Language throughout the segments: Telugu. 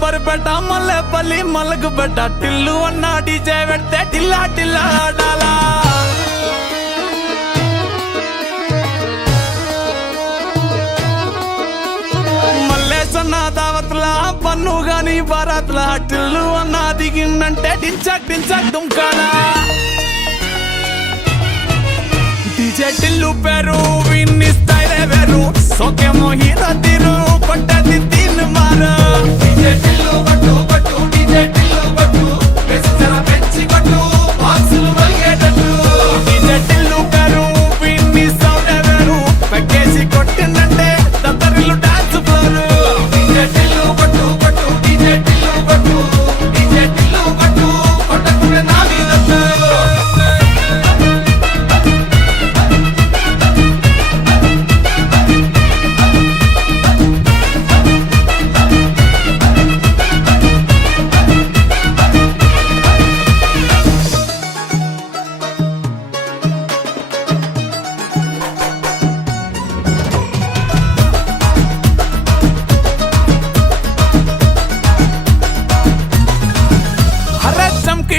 అంబర్పేట మల్లెపల్లి మలకుపేట టిల్లు అన్న డీజే పెడితే టిల్లా టిల్లా ఆడాలా మల్లేసన్న దావత్లా పన్ను గాని బారాత్లా టిల్లు అన్న దిగిందంటే టించక్ టించక్ దుంకాలా డీజే టిల్లు పేరు విన్ని స్టైలే వేరు సోకేమో హీరో తీరు కొట్టది తీన్ మారు డీజే టిల్లు కొట్టు కొట్టు డీజే టిల్లు కొట్టు వెచ్చన పెంచి కొట్టు బాక్సులు మలిగేటట్టు డీజే టిల్లు పేరు విన్ని సౌండ్ వేరు పెక్కేసి కొట్టిందంటే దద్దరిల్లు డాన్స్ ఫ్లోర్ డీజే టిల్లు కొట్టు కొట్టు డీజే టిల్లు కొట్టు డీజే టిల్లు కొట్టు కొట్టకుంటే నా మీదట్టు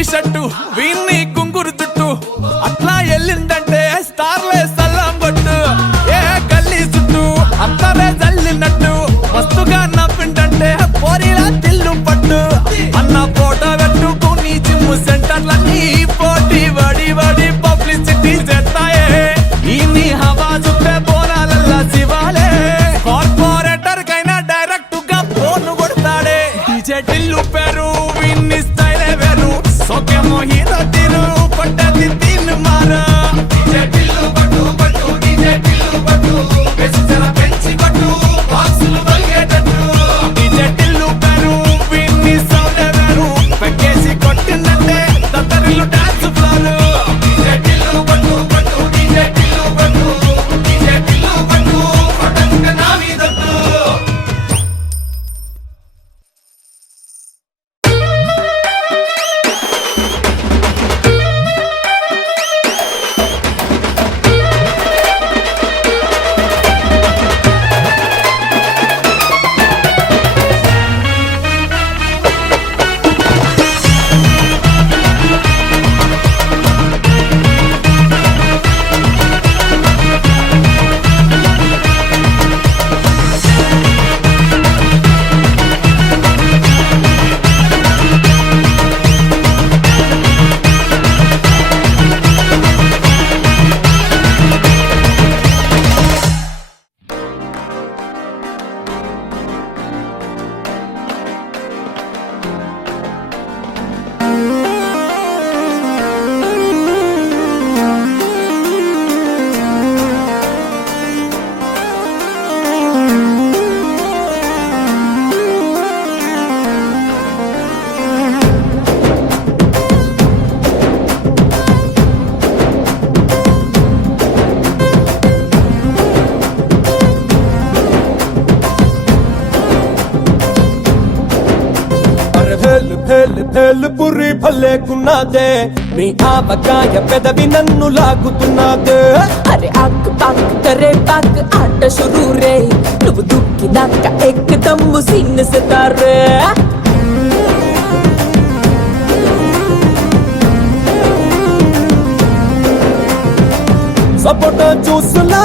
షట్టు వీన్ని కుంగురు చుట్టూ అట్లా ఎల్లిందంటే స్టార్లే సల్లం కొట్టు ఏ గల్లీ చుట్టూ అత్తరే జల్లినట్టు మస్తుగా నవ్విందంటే పోరిలా తిల్లు పట్టు అన్న ఫోటో పెట్టుకుని జిమ్ సెంటర్లన్నీ పోటీ వడి వడి పబ్లిసిటీ చేస్తాయే ఈ హవా చుట్టే బోనాలల్లా శివాలే కార్పొరేటర్ కైనా డైరెక్ట్ గా ఫోన్ కొడతాడే డీజే టిల్లు పేరు విన్ని స్టైలే వేరు సోకేమో హీరో తీరు కొట్టది తీన్ మారు డీజే టిల్లు కొట్టు కొట్టు డీజే టిల్లు కొట్టు వెచ్చన పెంచి కొట్టు బాక్సులు మలిగేటట్టు డీజే టిల్లు పేరు విన్ని సౌండ్ వేరు పెక్కేసి కొట్టిందంటే దద్దరిల్లు డాన్స్ ఫ్లోర్ డీజే టిల్లు కొట్టు కొట్టు డీజే టిల్లు కొట్టు డీజే టిల్లు కొట్టు కొట్టకుంటే నా మీదట్టు పురి భలేకున్నదే నీ ఆవకాయ పెదవి నన్ను లాగుతున్నదే అరే ఆక్ పాక్ కరే పాక్ ఆట షురూ రే నువ్వు దుక్కినాక ఎక్కదమ్ము సీన్ సితారే సపోటా జ్యూసులా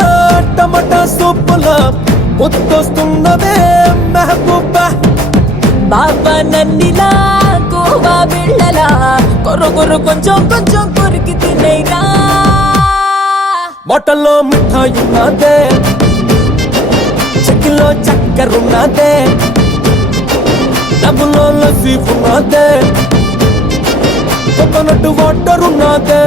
టమాటా సూపులా ముద్దొస్తున్నదే మెహబూబా బాబా నన్నిలా కోవా బిళ్ళలా కొరకొర కొంచెం కొంచెం కొరికి తినేరా బొట్టలో మిఠాయి ఉన్నదే చెక్కిలో చక్కెరున్నదే డబ్బులో లస్సీ ఉన్నదే కోకోనట్ వాటర్ ఉన్నదే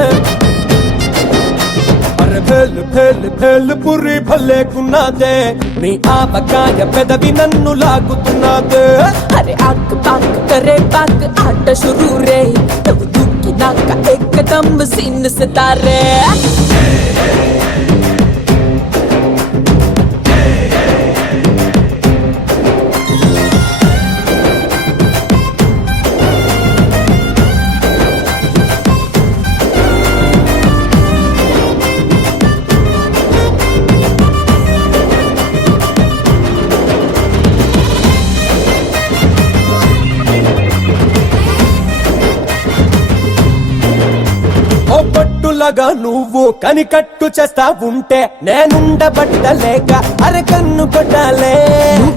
అరే భేల్ భేల్ భేల్ పురి భలేకున్నదే నీ ఆవకాయ పెదవి నన్ను లాగుతున్నదే అరే ఆక్ పాక్ కరే పాక్ ఆట షురూ రే నువ్వు దుక్కినాక ఎక్కదమ్ము సీన్ సితారే లాగా నువ్వు కనికట్టు చేస్తా ఉంటే నేనుండబట్టలేక అరే కన్ను కొట్టాలే.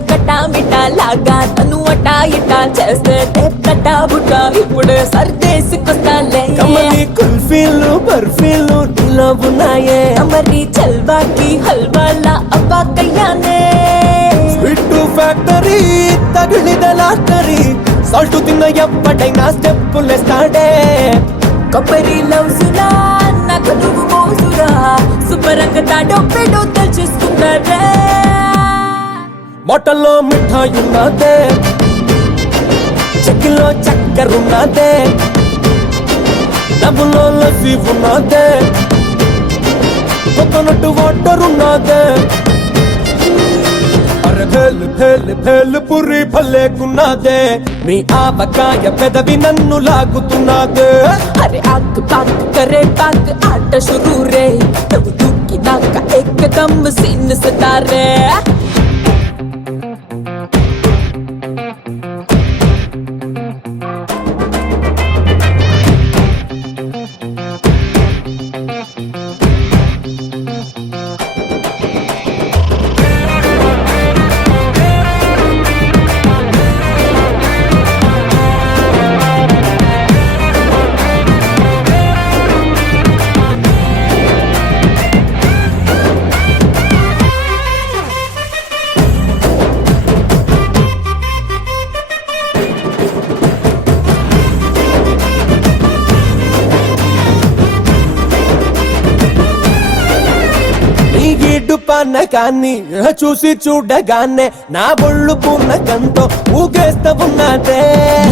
కటా మిటా లాగా తను అటా ఇటా చేస్తే కటా బుటా ఇప్పుడు సర్దేసుకొస్తాలే. కమ్మని కుల్ఫీలు బర్ఫీలు నీలో ఉన్నాయే, మరి చల్వాకి హల్వాలా అబ్బాకయ్యానే. స్వీట్ ఫ్యాక్టరీ తగిలిద లాటరీ, సాల్ట్ తిన్న ఎప్పటైనా స్టెప్పులేస్తాడే. కొబ్బరి లౌజులా నాకు నువ్వు మోసురా, శుభ్రంగ తాడో పెడో తెలుసుకున్నారా. బాటల్లో మిఠాయి ఉన్నదే, చెక్కిలో చక్కెరున్నదే, డబ్బులో లస్సీ ఉన్నదే, కోకోనట్ వాటర్ ఉన్నదే. అరే భేల్ భేల్ భేల్ పురి భలేకున్నదే, మీ ఆవకాయ పెదవి నన్ను లాగుతున్నదే. అరే ఆక్ పాక్ కరే పాక్ ఆట షురూ రే, నువ్వు దూకినాక ఏకదమ్ సీన్ సితారే. కానీ చూసి చూడగానే నా బొళ్ళు పూర్ణకంతో ఊగేస్తా ఉన్నదే.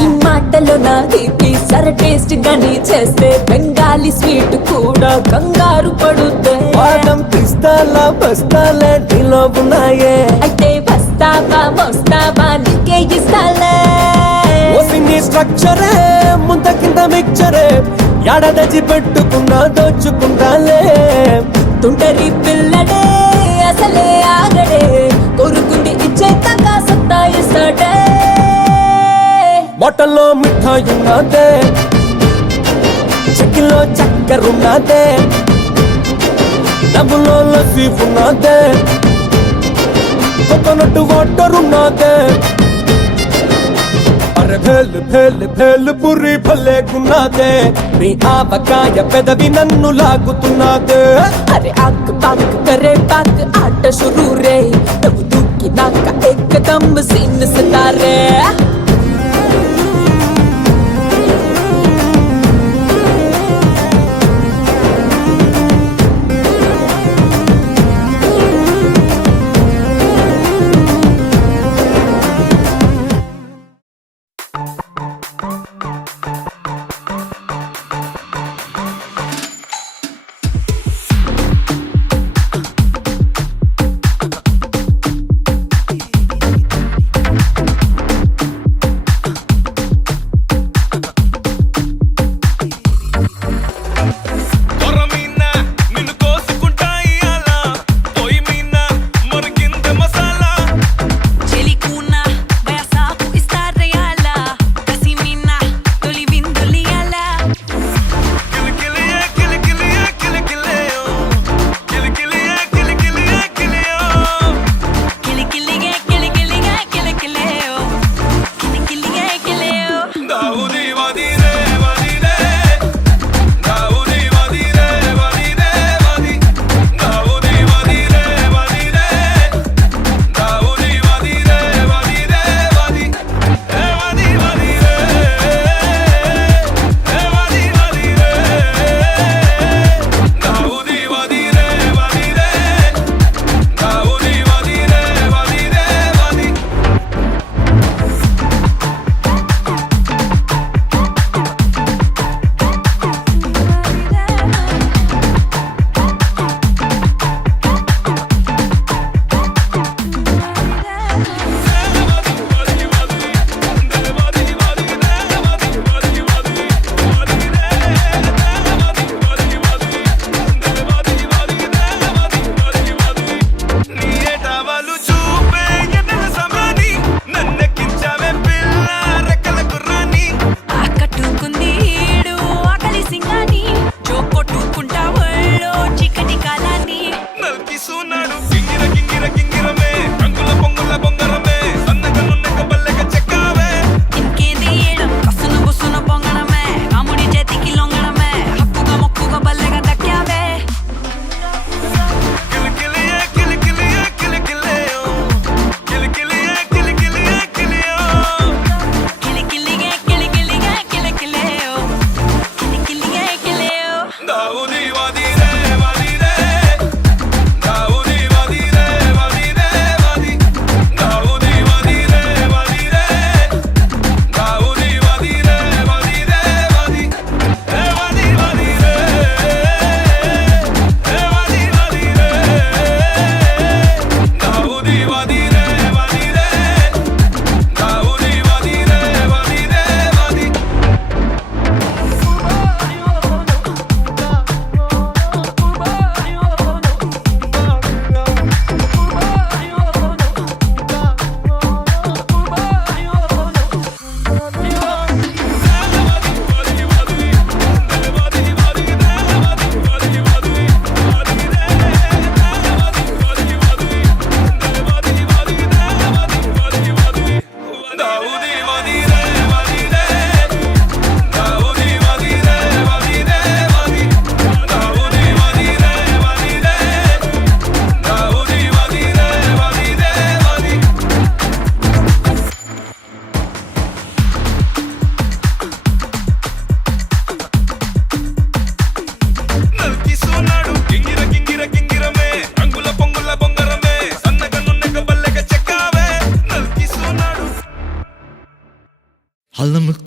ఈ మాటలో నా తీపి సర టేస్ట్ గాని చేస్తే బెంగాలీ స్వీట్ కూడా కంగారు పడుతే. బాదం పిస్తాలా బస్తాలే నీలో ఉన్నాయే, అయితే వస్తావా మోస్తావా నీకే ఇస్తాలే. ఓసిని స్ట్రక్చరే ముంత కింద మిక్చరే, ఎడదచి పెట్టుకున్నా దోచుకుంటాలే. తుంటరి పిల్లడే అసలే ఆగడే, కొరుకుంది ఇచ్చేతగా సత్తాయిస్తాడే. బాటల్లో మిఠాయి ఉన్నదే, చెక్కిలో చక్కెరున్నదే, డబ్బులో లస్సీ ఉన్నదే, కోకోనట్ వాటర్ ఉన్నదే. అరే భేల్ భేల్ భేల్ పురి భలేకున్నదే, మీ ఆవకాయ పెదవి నన్ను లాగుతున్నదే. అరే ఆక్ పాక్ కరే పాక్ ఆట షురూ రే, నువ్వు దూకినాక ఏకదమ్ సీన్ సితారే.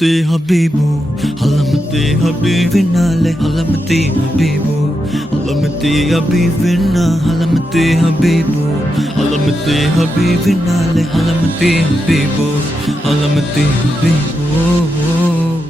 علمتي حبيبو علمتي حبيبنا علمتي حبيبو علمتي حبيبنا علمتي حبيبو علمتي حبيبنا علمتي حبيبو علمتي حبيبو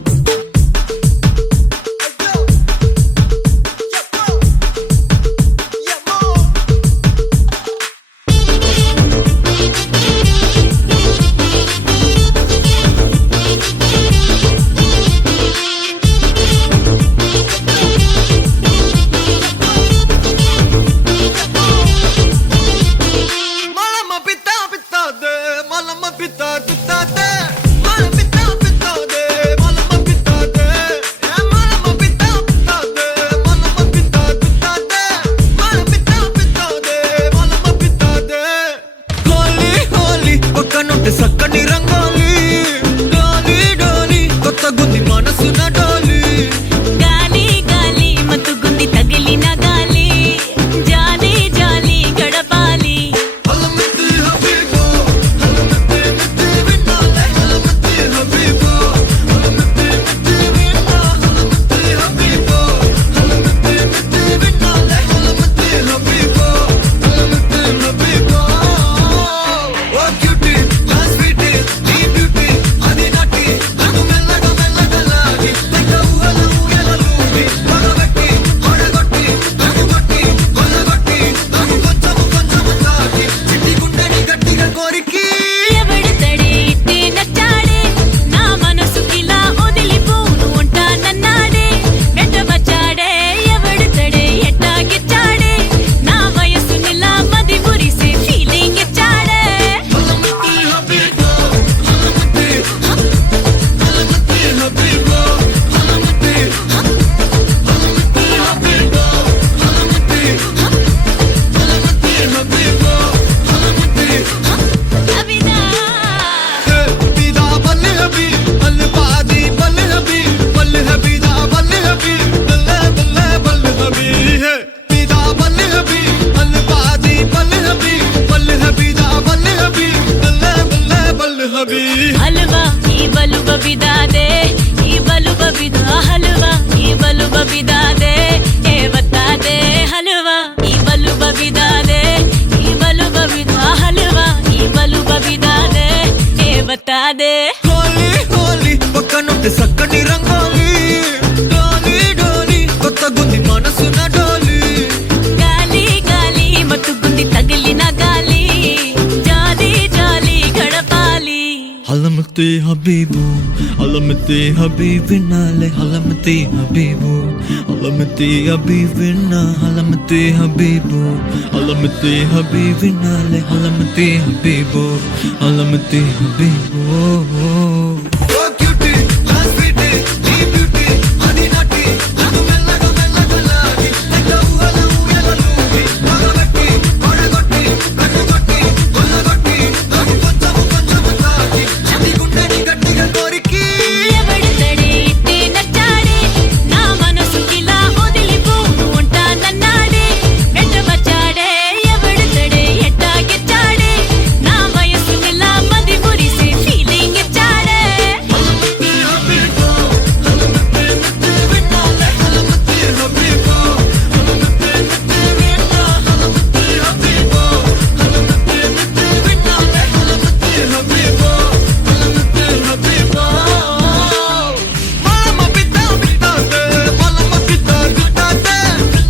సక్కని రంగోలి డోలి డోలి కొత్త గుంది మనసున డోలి గాలి గాలి మత్తుగుంది తగిలిన గాలి జాలి జాలి గడపాలి హలమతి హబీబో హలమతి మిత్తి విన్నాలే హలమతి హబీబో హలమతి మిత్తి విన్నా హలమతి హబీబో హలమతి మిత్తి విన్నాలే హలమతి హబీబో హలమతి హబీబో ఓ క్యూటీ ఎవడితడే ఇట్టే నచ్చాడే నా మనసుకిలా వదిలిపోను ఉంటానన్నాడే వెంటవచ్చాడే ఎవడితడే ఎట్టాగిచ్చాడే నా వయసునిలా మది మురిసే ఫీలింగ్ ఇచ్చాడే హలమతి హబీబో హలమతి హలమతి హబీబో హలమతి హలమతి హబీబో హలమతి హలమతి హబీబో హలమతి అవిదా బిదా బల్ హబీ బల్ బాది బల్ హబీ బల్ హబీదా బల్ హబీ బల్ బల్ బల్ హబీ హే బిదా బల్ హబీ బల్ బాది బల్ హబీ బల్ హబీదా బల్ హబీ బల్ బల్ హబీ హల్వా ఈ బలుబ బిదాదే ఈ బలుబ బిదా హల్వా ఈ బలుబ బిదాదే ఏ బతాదే హల్వా ఈ బలుబ బిదాదే ఈ బలుబ బిదా హల్వా ఈ బలుబ బిదాదే ఏ బతాదే హోలీ హోలీ పక్కనుంటే సక్కని రంగోలి డోలి డోలి కొత్త గుంది మనసున డోలి గాలి గాలి మత్తుగుంది తగిలిన గాలి జాలి జాలి గడపాలి علمتي حبيبو علمتي حبيبنا علمتي حبيبو علمتي حبيبنا علمتي حبيبو علمتي حبيبنا علمتي حبيبو علمتي حبيبو ఓ క్యూటీ ఆ స్వీటీ ఈ బ్యూటీ అది నటి నన్ను మెల్లగా మెల్లగా లాగి లెక్క ఊహలు ఊయలూగి పగబెట్టి పడగొట్టి కన్నుగొట్టి కొల్లగొట్టి నాకు కొంచెము కొంచెము తాకి చిట్టి గుండెని గట్టిగా కోరికి ఎవడితడే ఇట్టే నచ్చాడే నా మనసుకిలా వదిలిపోను ఉంటానన్నాడే వెంటవచ్చాడే ఎవడితడే ఎట్టాగిచ్చాడే నా వయసునిలా మది మురిసే ఫీలింగ్ ఇచ్చాడే హలమతి హబీబో హలమతి మిత్తి విన్నాలే హలమతి హబీబో హలమతి మిత్తి విన్నా హలమతి హబీబో హలమతి మిత్తి విన్నాలే హలమతి హబీబో హలమతి హబీబో మలమ పితా పితాదే మలమ పితా పితాదే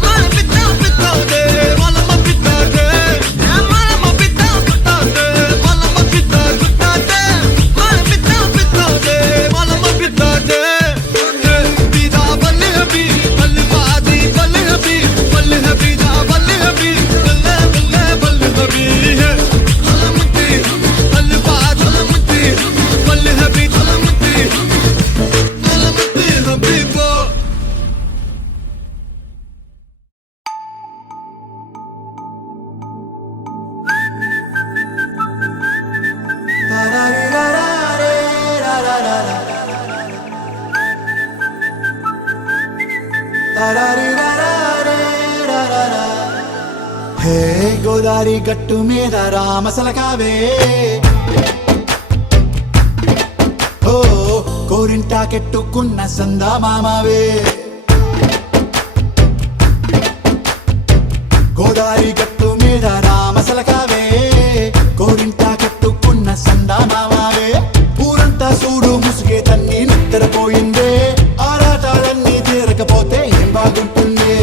మలమ పితా పితాదే మలమ పితాదే మలమ పితా పితాదే మలమ పితా పితాదే మలమ పితా పితాదే మలమ పితాదే బిదా బల్ హబీ బల్ బాది బల్ హబీ బల్ హబీదా బల్ హబీ బల్ బల్ హబీ హలమతి బల్ బాద్ హలమతి బల్ హబీ హలమతి హలమతి హబీబో హే గోదారి గట్టు మీద రామసలకావే ఓ కోరింటాకెట్టుకున్న సందా మామావే గోదారి గట్టు మీద రామసలకావే కోరింటాకెట్టుకున్న సందా మామావే ఊరంతా చూడు ముసుగే తన్ని నిద్రపోయిందే ఆరాటాలన్నీ తీరకపోతే ఏం బాగుంటుంది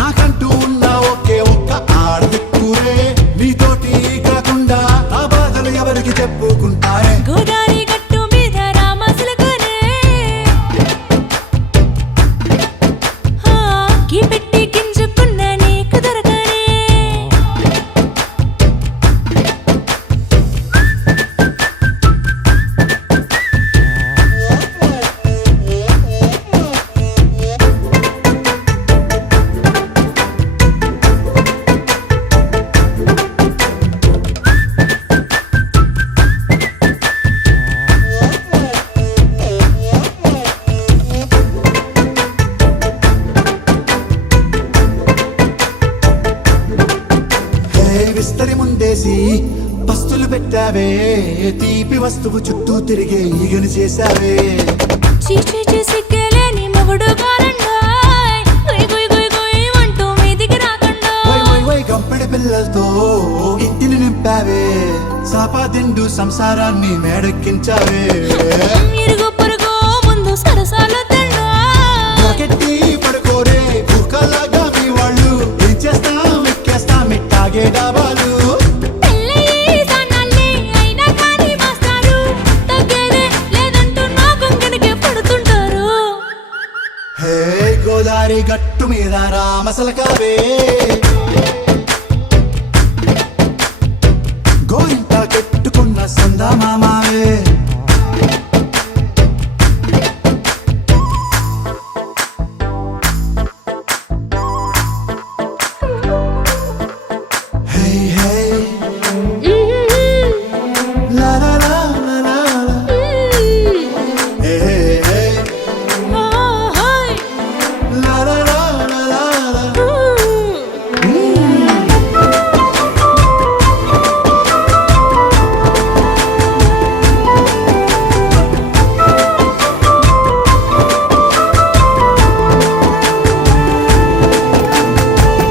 నాకంటూ ఉన్న ఒకే ఒక్క ఆడదిక్కురే నీతోటి కాకుండా నా బాధలు ఎవరికి చెప్పుకుంటారే గోదారి గట్టు మీద రామసులకనే కీ పెట్టి గింజుకున్న నీకు దొరకనే విస్తరి ముందేసి పస్తులు పెట్టావే తీపి వస్తువు చుట్టూ తిరిగే ఈగను చేశావే చీచీ చేసి కేలేని మొగుడు కారండాయ్ గుయ్ గుయ్ గుయ్ గుయ్ అంటూ మీదికి రాకండా వై వై వై గంపెడి పిల్లలతో ఇంటిని నింపావే సాపాదిండు సంసారాన్ని మేడెక్కించావే ఇరుగు పొరుగు ముందు సరసాల తండా నాకెట్టి పడుకోరే కుక్కలాగా మీ వాళ్ళు ఏం చేస్తాం ఎక్కేస్తాం ఇట్టాగే డాబాలు పెళ్ళయి సన్నాళ్ళే అయినా కానీ మాస్తారు తగ్గేదే లేదంటూ నా కొంగడికే పడుతుంటారు హే గోదారి గట్టు మీద రామసలకావే గోరింట కెట్టుకున్న సందా మామావే హే హే లా లా లా లా లా లా. హే హే హే లా లా లా లా లా లా.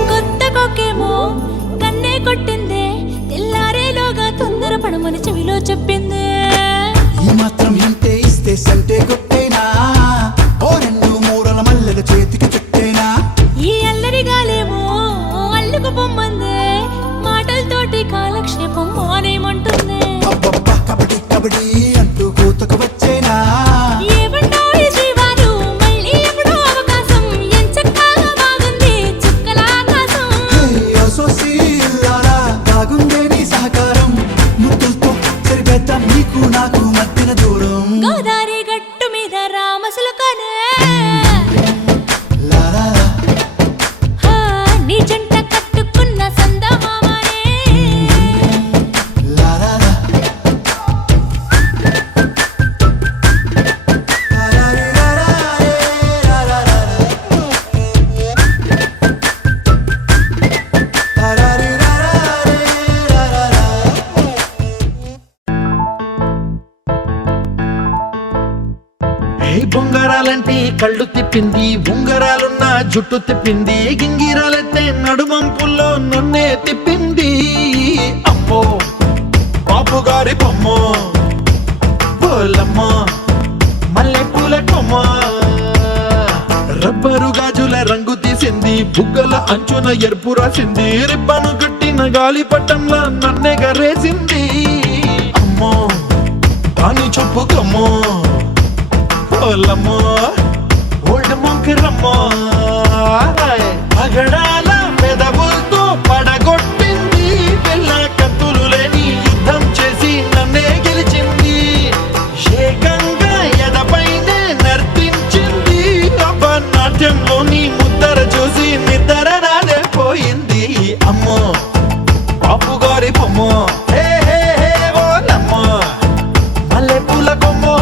కొత్త కొక్కేమో కన్నే కొట్టిందే తెల్లారేలోగా తొందర పడమని చెవిలో చెప్పిందే ఈ మాత్రం ఇంటే ఇస్తే సంటే కొట్టేనా ఓ రెండు మూరల మల్లెల చేతికి చుట్టేనా ఈ అల్లరి గాలేమో అల్లుకు పొమ్మందే మాటలతోటి కాలక్షేపం మానేమంటుందే అబ్బబ్బా కబడ్డీ కబడ్డీ అంటూ కూతకు వచ్చేనా ఏమంటాయి శ్రీవారు మళ్ళీ ఎప్పుడో అవకాశం ఎంచక్కా బాగుంది చుక్కల ఆకాశం సోసి ఇల్లారా బాగుందే నీ సహకారం ముద్దులతో సరిపెద్దాం నీకు నాకు మధ్యన దూరం గోదారి గట్టు మీద రామసులకనే లా లా లా. నీ జంట కట్టుకున్న సందమామనే లా లా లా. లా లా రీ లా లా రే, లా లా లా లా. లా లా రీ లా లా రే, లా లా లా. ఏ బొంగరాలంటే కళ్ళు తిప్పింది ఉంగరాలున్న జుట్టు తిప్పింది గింగిరాలైతే నడుమంపుల్లో నన్నే తిప్పింది అమ్మో బాబు గారి బొమ్మ పోలమ్మ మల్లె పూల కొమ్మ రబ్బరు గాజుల రంగు తీసింది బుగ్గల అంచున ఎరుపు రాసింది రిబ్బను కట్టిన గాలి పట్టంలా నన్నే గరేసింది అమ్మో దాని చెప్పుకమ్మో పోలమ్మో ఓల్డ్ మొంకిరమ్మో పగడాల పెదవులతో పడగొట్టింది పిల్ల కత్తులు లేని యుద్ధం చేసి నన్నే గెలిచింది ఏకంగా ఎదపైనే నర్తించింది అపనాట్యంలోని ముద్దర చూసి నిద్ర నాదే పోయింది అమ్మో బాపు గారి బొమ్మ హే హే హే ఓలమ్మో మల్లె పూల కొమ్మో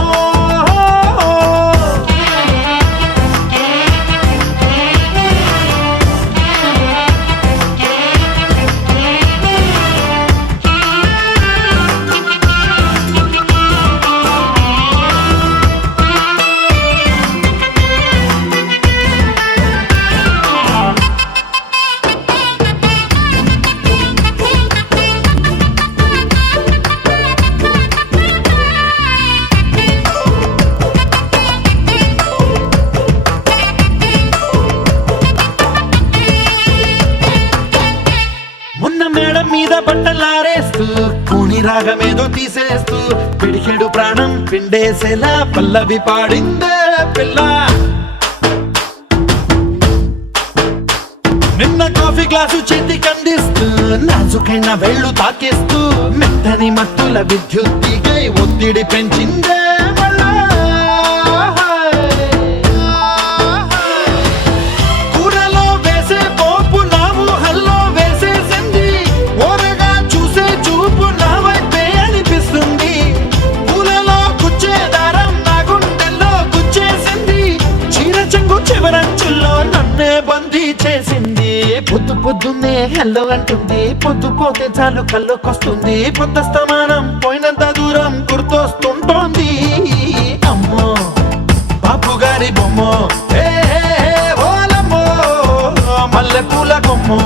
మీద బట్టలారేస్తూ కూని రాగమేదో తీసేస్తూ పిడికెడు ప్రాణం పిండేసేలా పల్లవి పాడిందే పిల్ల. నిన్న కాఫీ గ్లాసు చేతి కందిస్తూ నాజుకైన వేళ్ళు తాకేస్తూ మెత్తని మత్తుల విద్యుత్ తీగై ఒత్తిడి పెంచిందే మళ్ళా. కూరలో వేసే పోపు నా ఊహల్లో వేసేసింది, ఓరగా చూసే చూపు నా వైపే అనిపిస్తుంది. పూలలో గుచ్చే దారం నా గుండెల్లో గుచ్చేసింది, చీర చెంగు చివరంచుల్లో నన్నే బందీ చేసింది. పొద్దు పొద్దున్నే హెల్లో అంటుంది, పొద్దు పోతే చాలు కళ్ళొకొస్తుంది. పొద్దస్తమానం పోయినంత దూరం గుర్తొస్తుంటోంది. అమ్మో బాపు గారి బొమ్మో, ఏ ఓలమ్మో మల్లె పూల కొమ్మో.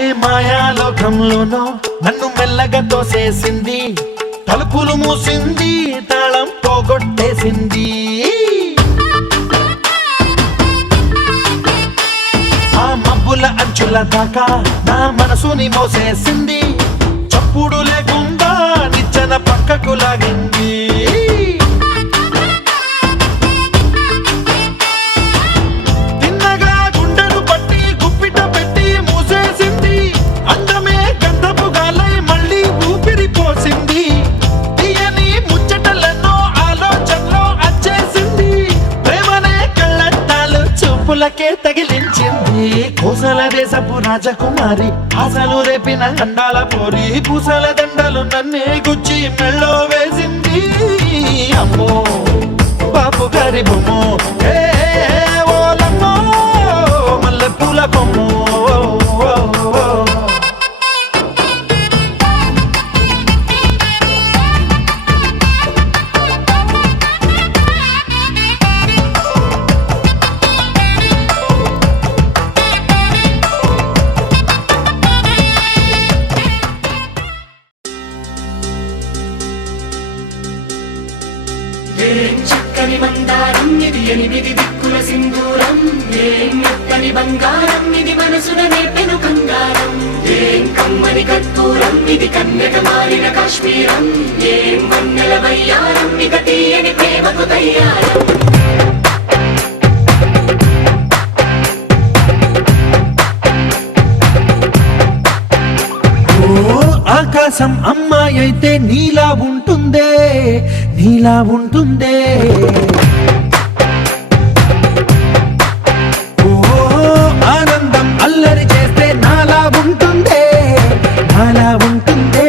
ఏ మాయాలోకంలోనో నన్ను మెల్లగా తోసేసింది, తలుపులు మూసింది, తాళం పోగొట్టేసింది. ఆ మబ్బుల అంచుల దాకా నా మనసుని మోసేసింది, చప్పుడు లేకుండా నిచ్చెన పక్కకు లాగింది. తిన్నగా గుండెను పట్టి గుప్పిట పెట్టి మూసేసింది, అందమే గంధపు గాలై మళ్ళీ ఊపిరి పోసింది. తీయని ముచ్చటలెన్నో ఆలోచనలో అచ్చేసింది, ప్రేమనే కళ్ళట్టాలు చూపులకే తగిలించింది. కోసల దేశపు రాజకుమారి ఆశలు రేపిన అండాల పోరి, పూసల దండలు నన్నే గుచ్చి మెళ్ళో వేసింది. అమ్మో బాపు గారి బొమ్మో, ఏ ఓలమ్మో మల్లె పూల కొమ్మో. చక్కని మందారం ఇది, ఎనిమిది దిక్కుల సింధూరం. ఏం మెత్తని బంగారం ఇది, మనసున నేపెను కంగారం. ఏం కమ్మని కర్పూరం ఇది, కన్నెగ మారిన కాశ్మీరం. ఏం వన్నెల వయ్యారం ఇక తీయని ప్రేమకు తయ్యారం. ఆకాశం అమ్మాయి అయితే నీలా ఉంటుందే, నీలా ఉంటుందే. ఓ ఆనందం అల్లరి చేస్తే నాలా ఉంటుందే, నాలా ఉంటుందే.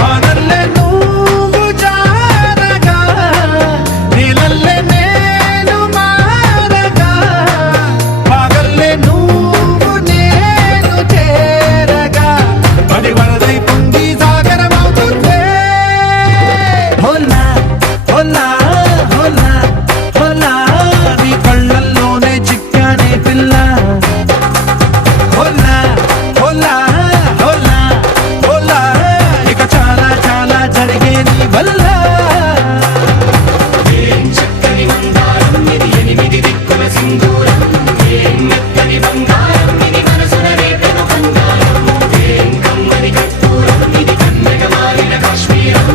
వానల్లే నువ్వు జారగా, నీలల్లే నేను మారగా, పగల్లే నువ్వు నేను చేరగా, పడి వరదై పొంగి సాగరమవుతుందే. హోలా హోలా హోలా హోలా, నీ కళ్ళల్లోనే చిక్కానే పిల్ల. హోలా హోలా హోలా హోలా, ఇక చాలా చాలా జరిగే నీ వల్ల. ఏం చక్కని మందారం ఇది, ఎనిమిది దిక్కుల సింధూరం. ఏం మెత్తని బంగారం ఇది, మనసున రేపెను కంగారం. ఏం కమ్మని కర్పూరం ఇది, కన్నెగ మారిన కాశ్మీరం.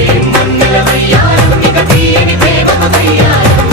ఏం వన్నెల వయ్యారం ఇక తీయని ప్రేమకు తయ్యారం.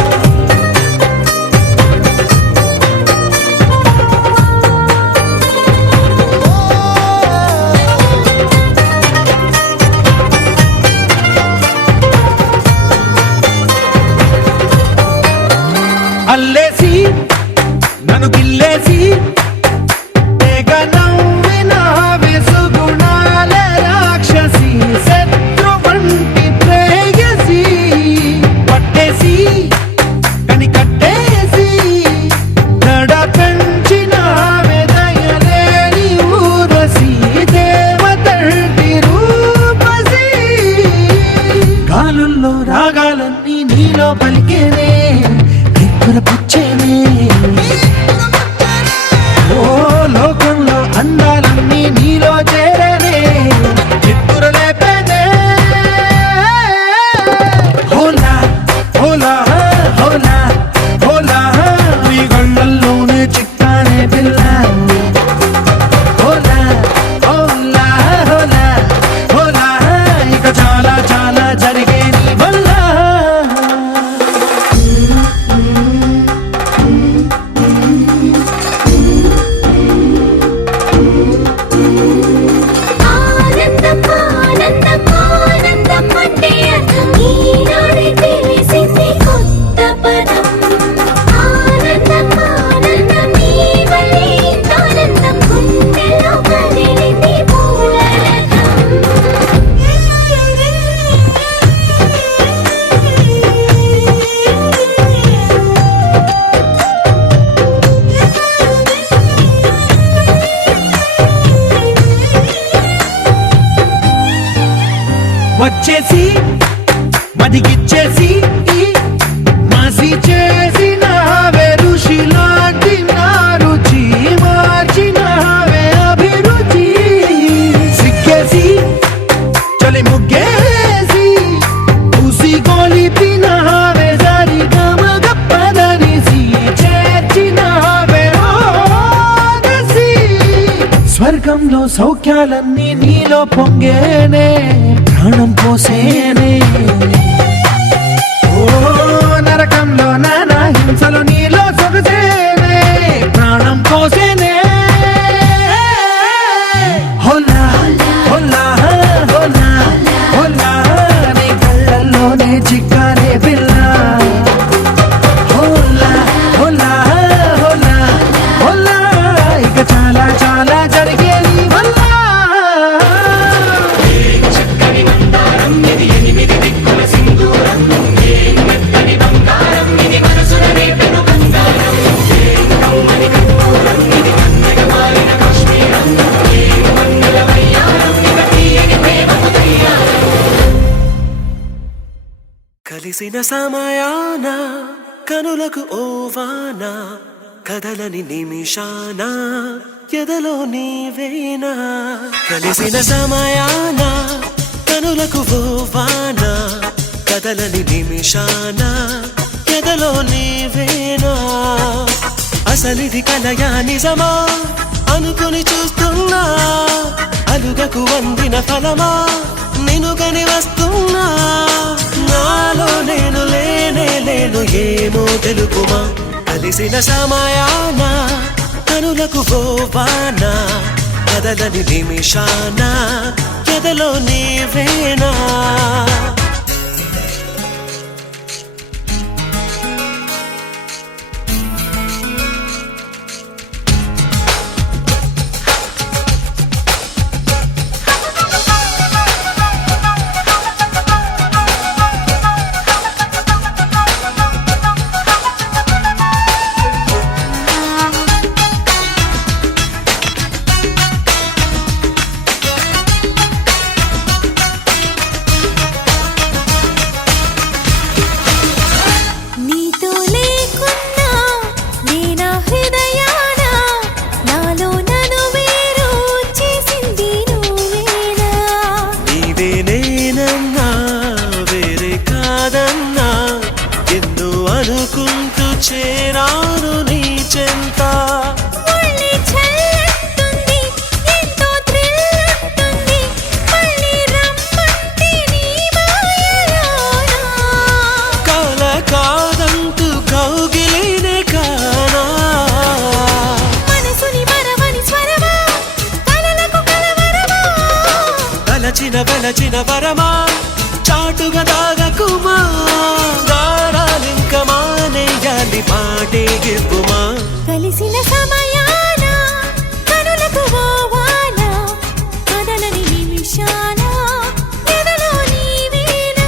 గాలుల్లో రాగాలన్నీ నీలో పలికేనే నిప్పుర పుచ్చేనే ఓ లోకంలో అందాలన్నీ నీలో చేరేనే నిప్పుర లేపేనే హోలా హోలా హోలా హోలా నీ గళ్ళల్లోనే చిక్కానే పిల్ల హోలా హోలా హోలా హోలా ఇక చాలా చాలా జరిగే నీ వల్ల ఆనందం ఆనందం ఆనందం అంటే అర్థం ఈనాడే తెలిసింది కొత్త పదం ఆనందం ఆనందం నీ వల్లే ఇంత ఆనందం గుండెల్లో కదిలింది వచ్చేసి మదిగిచ్చేసి మాసి చేసి నావే ఋషి లాంటి నా రుచి మార్చి నావే అభిరుచి సిక్కేసి చలి ముగ్గేసి పూసి గోలిపి నావే సరి గమ గప్పదనిసి చేర్చి నావే ఓదసి స్వర్గంలో సౌఖ్యాలన్నీ నీలో పొంగేనే ప్రాణం పోసేనే ఓ నరకంలో నానా హింసలు నీలో సొగసేనే ప్రాణం పోసేనే హోలా హోలా హోలా హోలా నీ కళ్ళల్లోనే చిక్కానే పిల్ల హోలా హోలా హోలా హోలా ఇక చాలా చాలా జరిగే నీ వల్ల చక్కని మందారం ఇది ఎనిమిది దిక్కుల సింధూరం ఏం మెత్తని బంగారం ఇది మనసున రేపెను బంగారం ఏం కమ్మని కర్పూరం ఇది కన్నెగ మారిన కాశ్మీరం ఏం మంగళ వయ్యారం ఇక తీయని ప్రేమకు తయ్యారం కలిసిన సమయాన కనులకు ఓవాన కదలని నిమిషాన ఎదలో నీవేనా కలిసిన సమయాన కనులకు ఓవాన కదలని నిమిషాన ఎదలో నీవేనా అసలిది కలయా నిజమా అనుకుని చూస్తున్నా అలుగకు వందిన ఫలమా నిన్ను కని వస్తున్నా నాలో నేను లేనే లేను ఏమో తెలుపుమా కలిసిన సమయాన కనులకు పోవాన కదలని నిమిషాన ఎదలో నీవేనా నీతో లేకున్నా నేనా హృదయాన నాలో నన్ను వేరు చేసింది నువ్వేనా నీవే నేనన్నా వేరే కాదన్నా ఎన్నో అనుకుంటూ చేరాను నీ చెంత ఒళ్ళి చల్లంటుంది ఎంతో థ్రిల్ ఉంటుంది మళ్ళీ రమ్మంటే నీ మాయలోనా కాల కాదంటూ కౌగిలినే కానా మనసుని మరవని స్వరమా కలలకు కలవరమా వలచిన వరమా చాటుగా దాగకుమా గారాలింక మానేయాలి పాటే గివ్వుమా కలిసిన సమయాన కనులకు ఓవాన కదలని నిమిషాన ఎదలో నీవేనా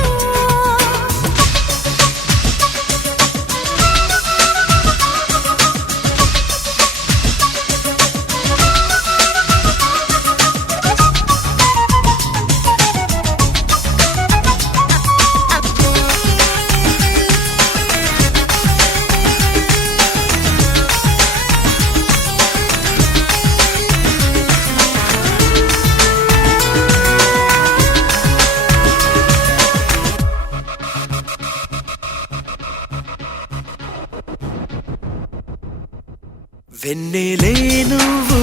వెన్నెలే నువ్వు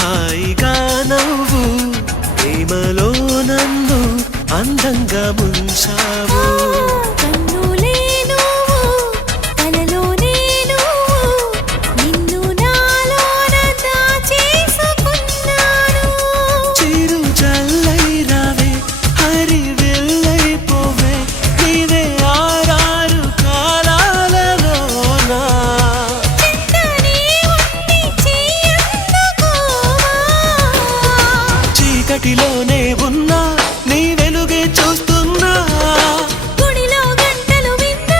హాయిగా నవ్వు ప్రేమలో నన్ను అందంగా ముంచావు కన్నులే నువ్వు కలలోనే నువ్వు నిన్ను నాలోన దాచేసుకున్నాను చిరు జల్లై రావే హరి వెల్లై పోవే నీవే ఆరారు కాలాలలోనా చెంతనే ఉండి చెయ్యందుకోవా చీకటిలోనే ఉన్నా నీ వెలుగే చూస్తున్నా గుడిలో గంటలు విన్నా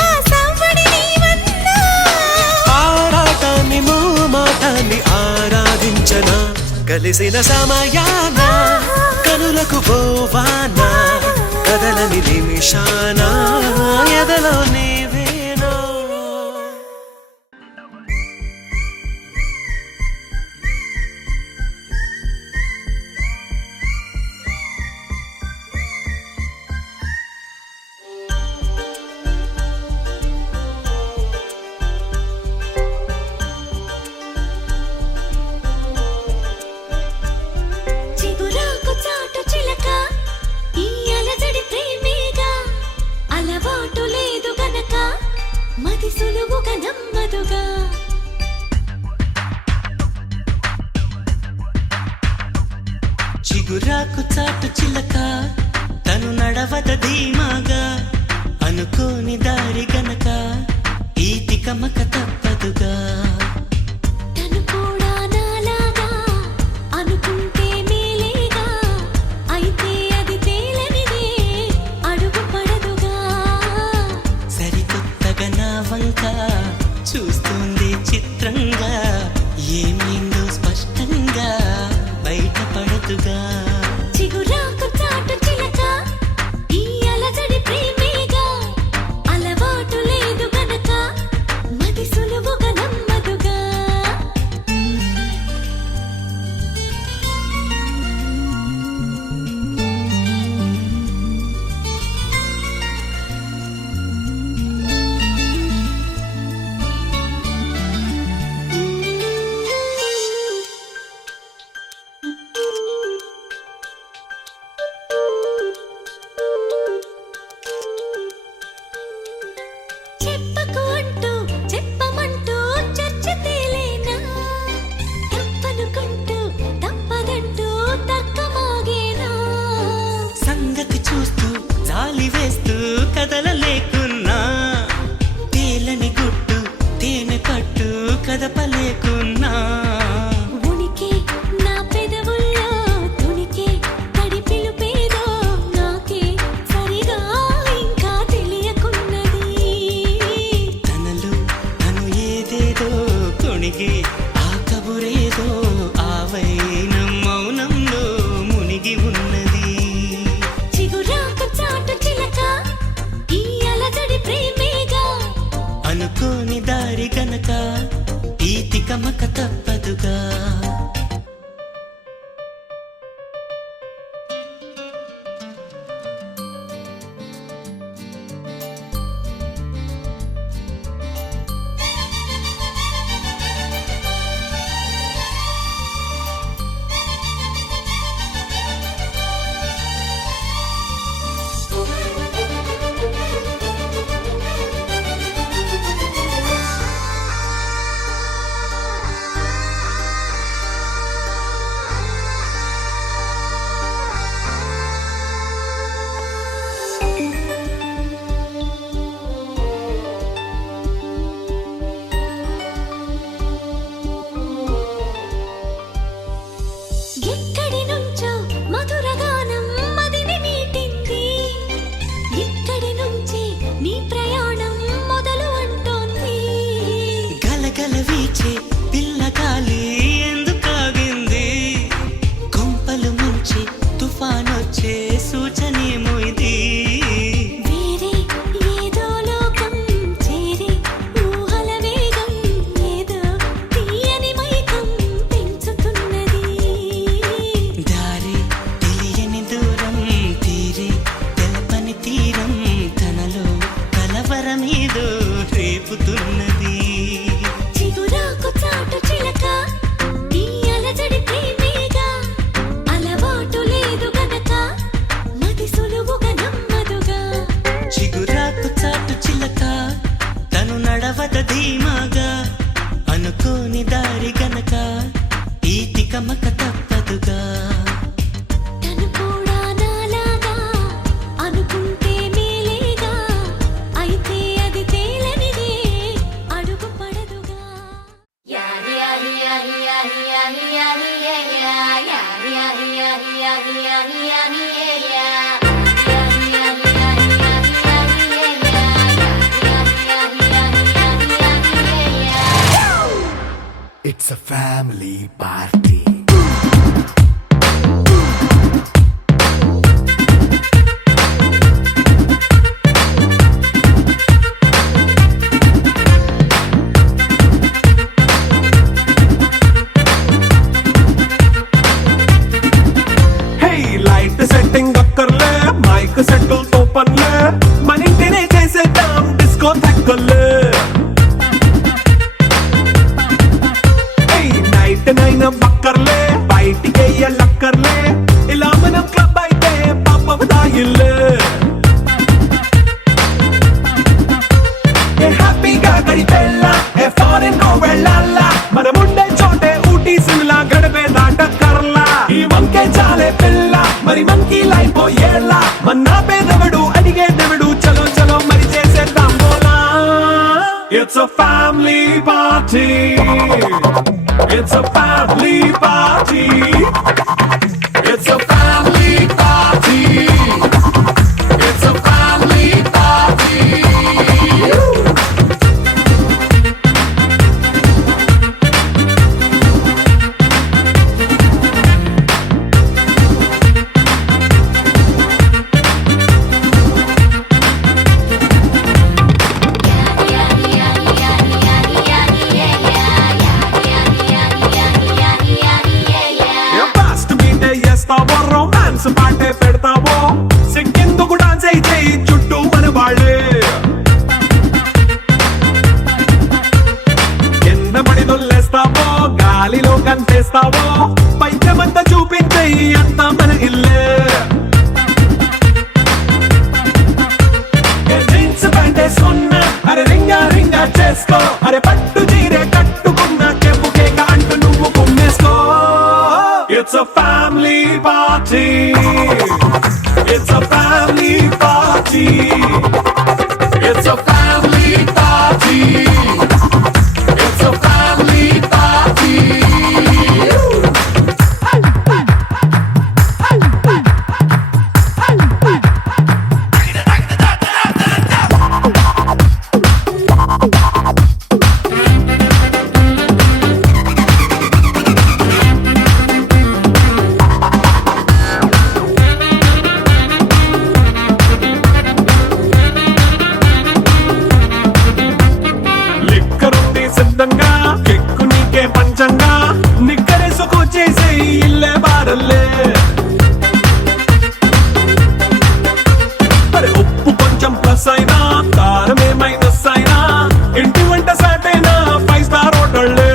ఆ సవ్వడి నీవన్నా ఆరాటాన్ని మోమాటాన్ని ఆరాధించనా కలిసిన సమయాన కనులకు పోవానా కదలని నిమిషాన ఎదలో నీవేనా చిగురాకు చాటు చిలక ఈ అలజడి ప్రేమేగా అలవాటు లేదు గనక మది సులువుగా నమ్మదుగా చిగురాకు చాటు చిలక తను నడవద ధీమాగా అనుకోని దారి గనక ఈ తికమక తప్పదుగా తను కూడా నాలాగా అనుకుంటే మేలేగా అయితే అది తేలనిదే అడుగు పడదుగా సరికొత్తగా నా వంక చూస్తుంది చిత్రంగా ఏమైందో స్పష్టంగా బయటపడదుగా చిగురాకు చాటు చిలక ఈ అలజడి ప్రేమేగా అలవాటు లేదు గనక మది సులువుగా నమ్మదుగా చెప్పకు అంటూ చెప్పమంటూ చర్చ తేలేనా తప్పనుకుంటూ తప్పదంటూ తర్కమాగేనా సంగతి చూస్తూ జాలి వేస్తూ కదలలేకున్నా తేలని గుట్టు తేనె పట్టు కదపలేకున్నా ఉనికి నా పెదవుల్లో తునికి తడి పిలుపేదో నాకే సరిగా ఇంకా తెలియకున్నది తనలు తను ఏదేదో కొణిగి ఆ కబురేదో ఆ వైనం మౌనంలో మునిగి ఉన్నది చిగురాకు చాటు చిలక ఈ అలజడి ప్రేమేగా అనుకోని దారి గనక ఈ తికమక తప్పదుగా ఫ్యామిలీ పార్టీ. లైట్ సెట్టింగ్ అక్కర్లే, మైక్ సెట్టుల్ తో పనిలే, మన ఇంటినే చేసేద్దాం డిస్కో తక్కర్లే. నైట్ నైన్ బక్కర్లే, బయటికి వెళ్ళక్కర్లే, ఇలా మనం క్లబ్ అయితే పాప దాయిల్లే. హ్యాపీగా గడిపెళ్ళా, ఫారెన్ కో వెళ్ళాలా, మనం ఉండే చోటే ఊటీ సిమ్లా గడిపే దాటక్కర్లా. ఈ వంకే చాలే పిల్ల, మరి మంకీ లైఫ్ ఏళ్ళ, మన్నా పేదవడు అడిగేదెవడు, చలో చలో మరి చేసేద్దాం బోలా. It's a family party. It's a family party. It's a family party. It's a family party. Romance పాటే పెడతావో, సిక్కిందుకు డాన్స్ అయి చేయి చుట్టూ మన వాళ్ళే. కింద పడి దొల్లేస్తావో, గాలిలో కంటేస్తావో, పైచమంతా చూపించేయి అంతా మన ఇల్లే. జీన్స్ ప్యాంటేసుకున్నా, అరే రింగా రింగా చేసుకో, అరే పట్టు చీరే కట్టుకున్న చెప్పు కేక అంటూ నువ్వు కుమ్మేసుకో. It's a family party. It's a family party. It's a family party. It's a family party. సిద్ధంగా కెక్కు నీకే పంచంగా, నిక్కరేసుకు చేసే ఇల్లే బారల్లే. అరే ఉప్పు కొంచెం ప్లస్ అయినా, కారమే మైనస్ అయినా, ఇంటి వంట సాటైనా 5 స్టార్ హోటళ్ళే.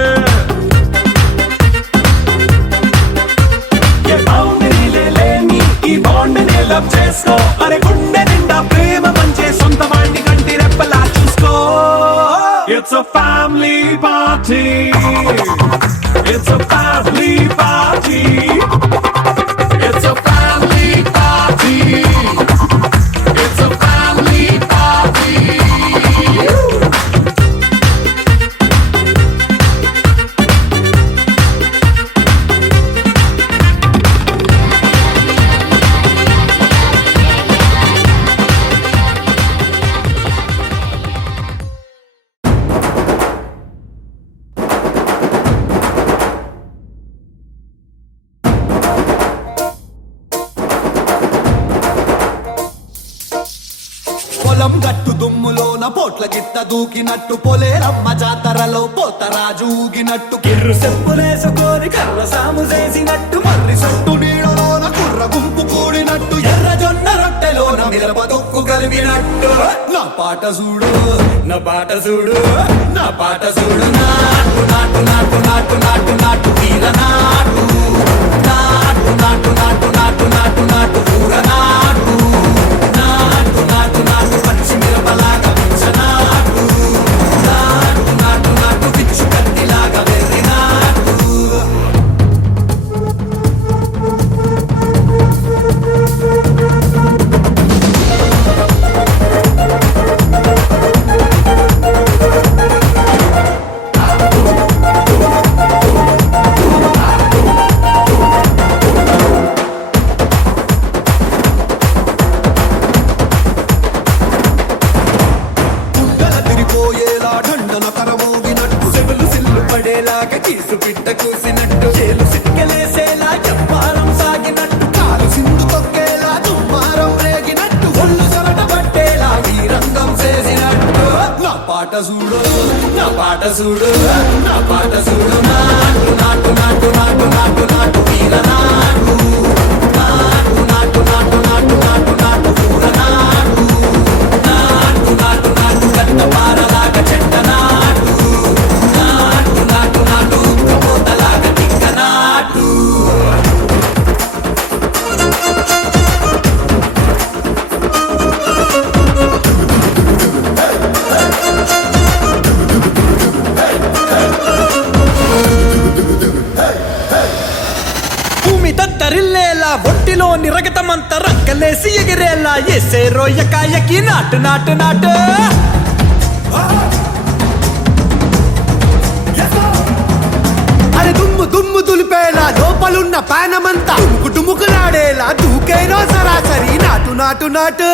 ఏ బౌండరీలే లేని ఈ బాండ్ని లవ్ చేసుకో, అరే గుండె నిండా ప్రేమ పంచే సొంత వాడిని కంటి రెప్పలా చూసుకో. It's a family party. It's a family party. It's a family party. It's a family party. పొలం గట్టు దుమ్ములోన పోట్ల గిట్ట దూకినట్టు, పొలేరమ్మ జాతరలో పోతరాజు ఊగినట్టు, కిర్రు చెప్పులేసుకొని కర్ర సాము చేసినట్టు, మర్రి సొట్టు నీడలోన కుర్ర గుంపు కూడినట్టు, ఎర్ర జొన్న రొట్టెలోన మిరప దొక్కు కలిపినట్టు. నా పాట చూడు, నా పాట చూడు, నా పాట చూడు. నాటు నాటు నాటు నాటు నాటు నాటు వీర నాటు, నాటు నాటు నాటు నాటు నాటు నాటు ఊర నాటు, నాటు నాటు నాటు పచ్చి మిరపలాగా నాటు, నాటు నాటు నాటు పిచ్చు కత్తిలాగా వెర్రి నాటు. పాట చూడు నా పాట చూడు నా పాట చూడు నాటు నాటు నాటు నాటు నాటు నాటు వీర నాటు నాటు నాటు నాటు నాటు నాటు నాటు పూర నాటు నాటు నాటు నాటు గట్ట పారలాగా చెట్ట నాటు నాటు నాటు నాటు కబోతలాగా టిక్క నాటు భూమి తత్తరిల్లేలా ఒట్టిలోని రగతమంతా రక్కలేసి ఎగిరేలా ఎసే రోయకాయకి నాటు నాటు నాటు అరే దుమ్ము దుమ్ము దులిపేలా లోపలున్న పానమంతా డుముకులాడేలా దూకేనో సరాసరి నాటు నాటు నాటు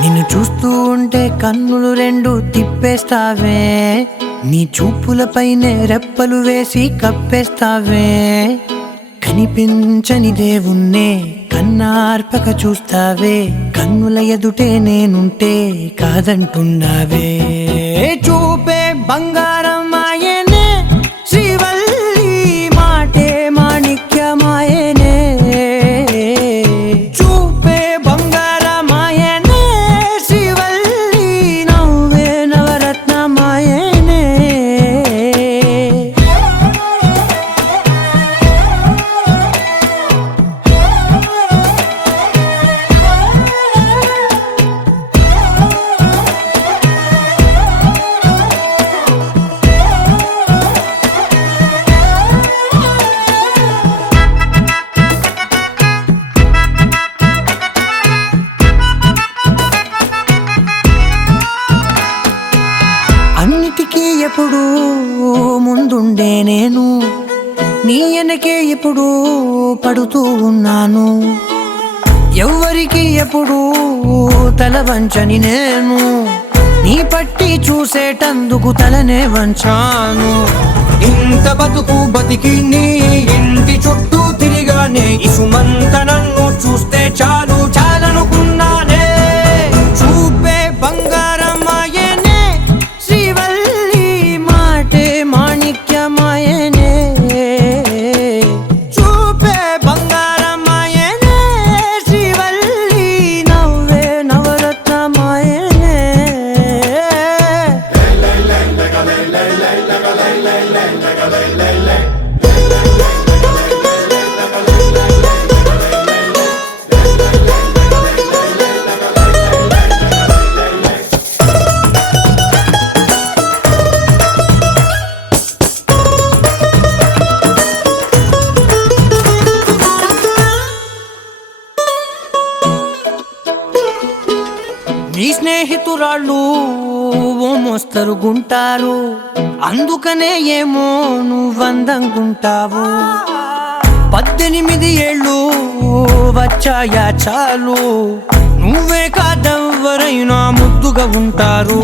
నిన్ను చూస్తూ ఉంటే కన్నులు రెండు తిప్పేస్తావే నీ చూపులపైనే రెప్పలు వేసి కప్పేస్తావే కనిపించని దేవుణ్ణే కన్నార్పక చూస్తావే కన్నుల ఎదుటే నేనుంటే కాదంటున్నావే చూపే బంగారం ఆయనే శ్రీవల్లి మాటే మాణిక్యమాయనే చూపే బంగారమాయనే శ్రీవల్లి నవ్వే నవరత్నమాయనే అన్నిటికీ ఎప్పుడు ముందుండే నేను నీ వెనకే ఎప్పుడు పడుతూ ఉన్నాను ఎవ్వరికి ఎప్పుడు తల వంచని నేను నీ పట్టి చూసేటందుకు తలనే వంచాను ఇంత బతుకు బతికి నీ ఇంటి చుట్టూ తిరిగానే ఇసుమంత నన్ను చూస్తే చాలు చాలనుకున్నానే చూపే బంగారమాయనే శ్రీవల్లి మాటే మాణిక్యమాయనే చూపే బంగారమాయనే శ్రీవల్లి నవ్వే నవరత్నమాయనే నీ స్నేహితురాళ్ళు ఓ మోస్తరుగుంటారు అందుకనే ఏమో నువ్వందంగుంటావు 18 ఏళ్ళు వచ్చాయా చాలు నువ్వే కాదెవ్వరైనా ముద్దుగా ఉంటారు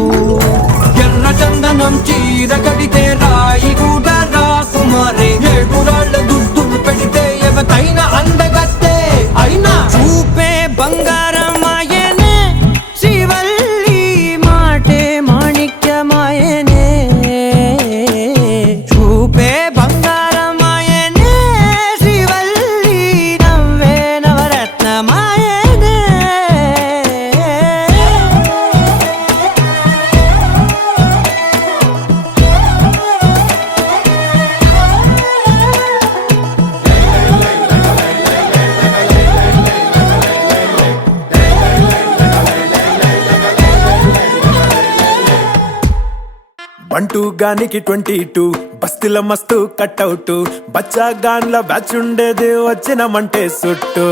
ఎర్ర చందనం చీర కడితే రాయి కూడా రాకుమారే 7 రాళ్ళ దుద్దులు పెడితే ఎవతైనా అందగత్తే అయినా గానికి 22 బస్తిల మస్తు కట్అవుట్ బచ్చా గాన్ల బ్యాచ్ ఉండేది వచ్చినమంటే సుట్టు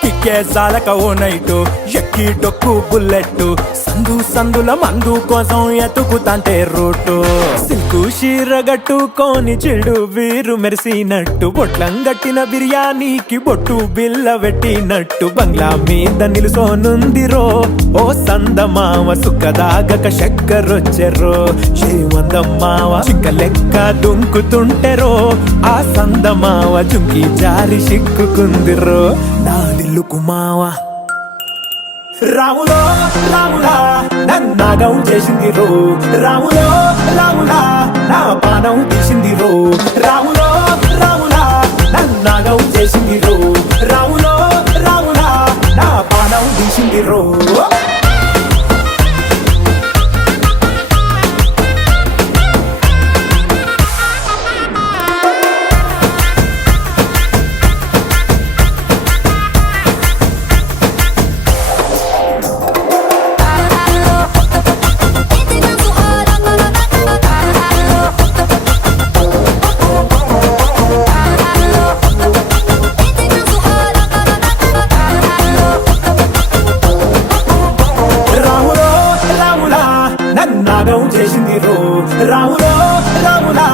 కిక్కే సాలక ఓ నైటు ఎక్కి డొక్కు బుల్లెట్ సందుల మందు కోసం ఎతుకుతాంటే రూటు సిల్కు షీరగట్టుకోని చెడు వీరు మెరిసినట్టు బొట్లం గట్టిన బిర్యానీకి బొట్టు బిల్ల పెట్టినట్టు బంగ్లా మీద నిలుసోనుందిరో ఓ సందమావ సుఖదాగక చక్కరొచ్చెరో శ్రీమందమ్మావ చిక్క లెక్క దుంకుతుంటెరో ఆ సందమావ జుంకి జారి సిక్కుకుందిరో నా దిల్లుకు మావ రాములో రాములా నన్నాగం చేసింది రో రాములో రాములా నా పానం తీసింది రో రాములో రాములా నన్నాగం చేసింది రో రాములో రాములా నా పానం తీసింది రో నాగం చేసింది రో రాములో రాములా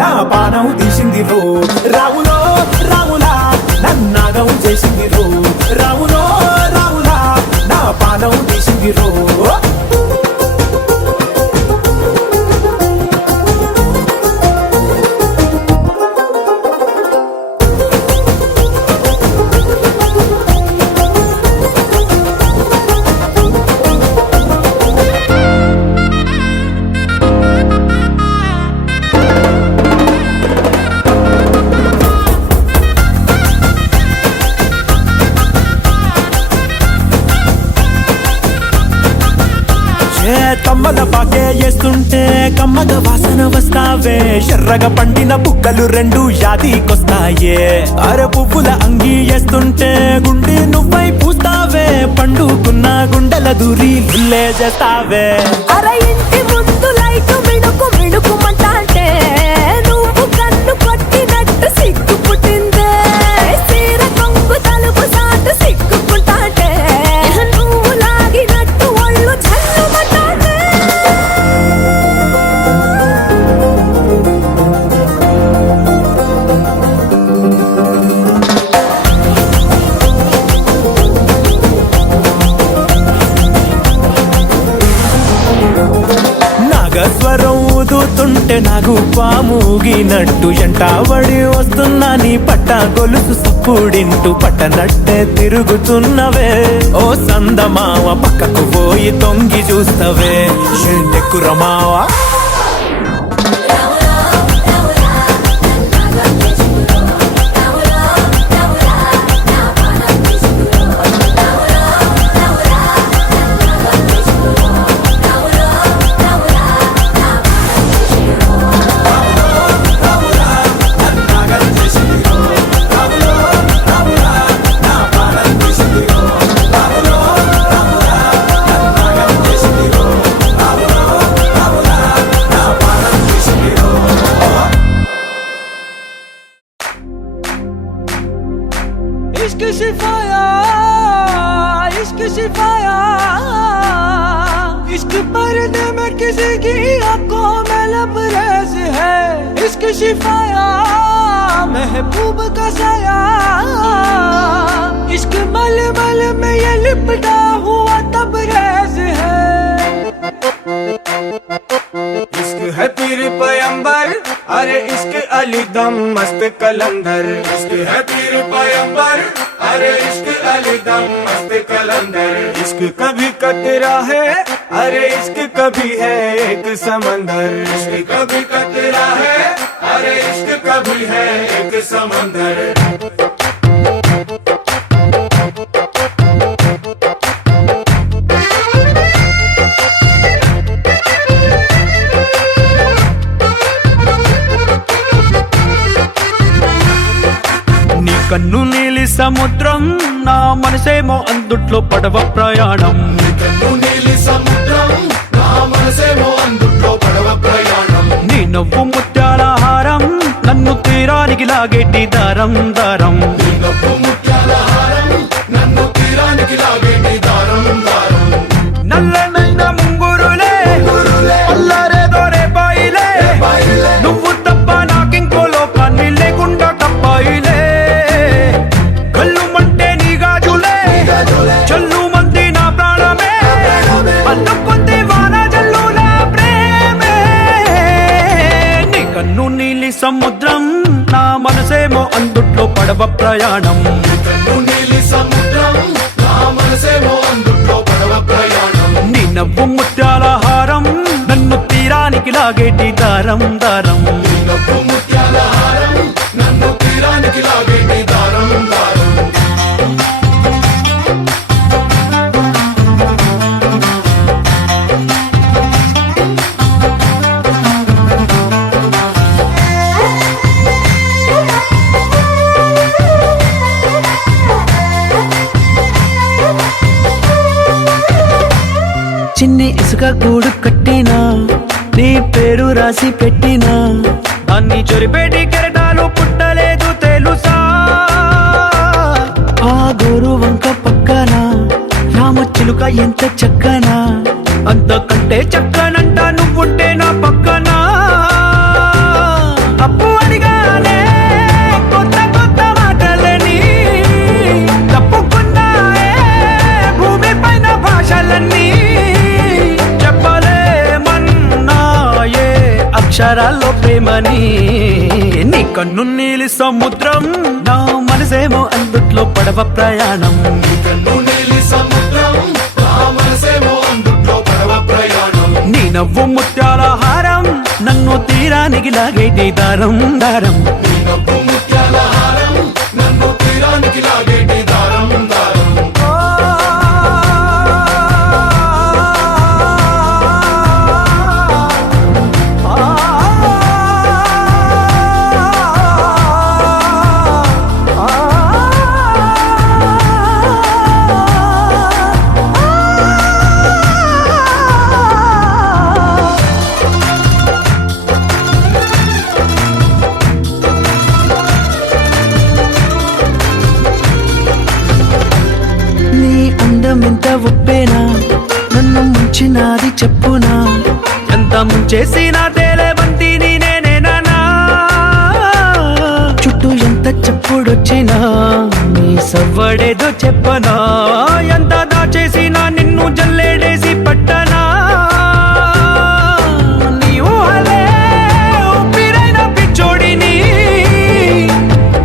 నా పానం తీసింది రో రాములో రాములా నన్నాగం చేసింది రో రాములో రాములా నా పానం తీసింది రో కమ్మల పాకే వేస్తుంటే కమ్మగ వాసన వస్తావే ఎర్రగా పండిన బుక్కలు రెండు యాదికొస్తాయే అర పువ్వుల అంగి వేస్తుంటే గుండె నువ్వై పూస్తావే పండుకున్న గుండెల దూరి గుల్లే చేస్తావే అర ఇంటి ముందు లైట్ మిడుకు మిడుకుమంటే నువ్వు కన్ను కొట్టినట్టు సిగ్గు పుట్టిందే సీర కొంగు తలుపు సాటు సిగ్గుకుంటాంటే నువ్వు లాగినట్టు ఒళ్ళు చల్లుమంటాంటే నాగస్వరం ఊదుతుంటే నాకు పాముగినట్టు ఎంటావడి వస్తున్నా నీ పట్ట గొలుసు సప్పుడింటూ పట్టనట్టే తిరుగుతున్నవే ఓ సందమావ పక్కకు పోయి తొంగి చూస్తవే షెంటెక్కురమావా इश्क शिफाया इश्क शिफाया इश्क पर्दे में किसी की आंखों में लबरेज है इश्क शिफाया महबूब का साया इश्क मलमल में ये लिपटा हुआ तबरेज है इश्क है पीर पैगंबर अरे इश्क अली दम मस्त कलंदर इश्क है पीर पैगंबर अरे इश्क अली दम मस्त कलंदर इश्क कभी कतरा है अरे इश्क कभी है एक समंदर इश्क कभी कतरा है अरे इश्क कभी है एक समंदर కన్ను నీలి సముద్రం నా మనసేమో అందుట్లో పడవ ప్రయాణం కన్ను నీలి సముద్రం నా మనసేమో అందుట్లో పడవ ప్రయాణం నీ నవ్వు ముత్యాల హారం నన్ను తీరానికి లాగేటి దారం దారం నల్లనైన ముంగురులే అల్లారేదో రేపాయిలే నువ్వు తప్ప నాకింకో లోకాన్ని లేకుండా తప్పాయిలే కళ్ళుమంటే నీ గాజులే చల్లు మంది నా ప్రాణమే అందుకుంది వాన జల్లు నా ప్రేమే నీ కన్ను నీలి సముద్రం నా మనసేమో అందుట్లో పడవ ప్రయాణం నీ నవ్వు ముత్యాల హారం నన్ను తీరానికి లాగేటి దారం దారం చిన్ని ఇసుక గూడు కట్టినా నీ పేరు రాసి పెట్టినా దాన్ని చొరిపేటి కెరటాలు పుట్టలేదు తెలుసా ఆ గోరు వంక పక్కన రామచిలుక ఎంత చక్కనా అంతకంటే చక్కనంట నువ్వుంటే నా పక్కన అప్పు అడిగానే కొత్త కొత్త మాటలని తప్పుకున్నాయే భూమి పైన భాషలన్నీ అక్షరాల్లో ప్రేమని నీ కన్ను నీలి సముద్రం నా మనసేమో అందుట్లో పడవ ప్రయాణం నీ నవ్వు ముత్యాల హారం నన్ను తీరానికి లాగేటి దారం దారం ఎంత ఉప్పేనా నన్ను ముంచినాది చెప్పునా ఎంత ముంచేసినా తేలేవంతి నేనేనా చుట్టూ ఎంత చెప్పుడొచ్చినా నీ సవ్వడేదో చెప్పనా ఎంత దాచేసినా నిన్ను జల్లేడేసి పట్టనా నీ ఊహలే ఊపిరైన పిచ్చోడిని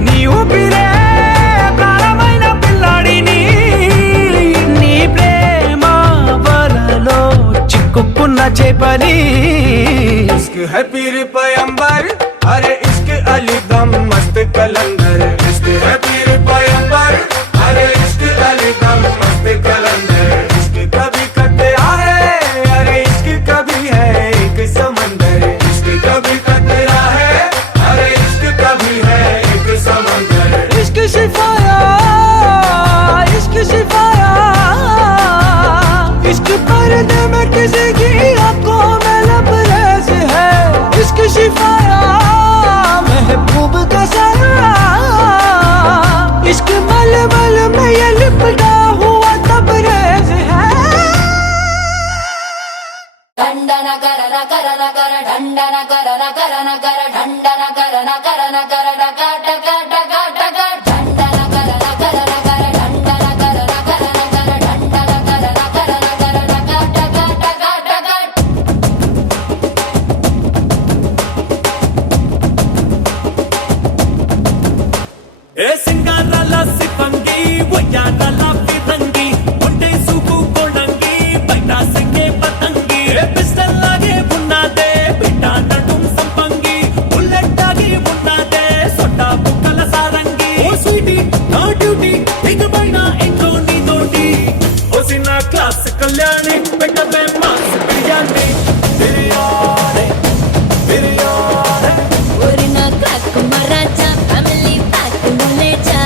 నీ ఊపిరే ప్రాణమైన పిల్లాడిని చిక్కుకున్న చేపని इश्क है पीर पैगंबर अरे इश्क अली दम मस्त कलंदर इश्क है पीर पैगंबर अरे इश्क अली दम मस्त कलंदर इश्क कभी कतरा है अरे इश्क कभी है एक समंदर इश्क कभी कतरा है अरे इश्क कभी है एक समंदर इश्क शिफाया इश्क शिफाया इश्क पर्दे में किसी की आंखों में लबरेज है इश्क शिफाया महबूब का साया इश्क मलमल में ये लिपटा हुआ तबरेज है डंडन करन करन कर डंडन करन करन कर डंडन करन करन कर डका डका डका डका डंडन करन करन कर डंडन करन करन कर डंडन करन करन कर डका डका डका डका ఏ సింగారాల సిప్పంగి వయ్యారాల ఫిరంగి కొండే సూపు కొడంగి బయట సింగే పతంగి ఏ పిస్టల్ లాగే ఉన్నదే బిడ్డ నడుం సంపంగి బుల్లెట్ లాగే ఉన్నదే సొట్టా బుక్కల సారంగి ఓ స్వీటీ నా డ్యూటీ దిగబైన ఇంట్లో నీ తోటి ఓ సిన్న క్లాస్ కళ్యాణి పెట్టవే మాస్ బిర్యానీ బిర్యానీ బిర్యానీ ఒరి నా క్రాక్ మరాచా ఫ్యామిలీ ప్యాక్ లేచా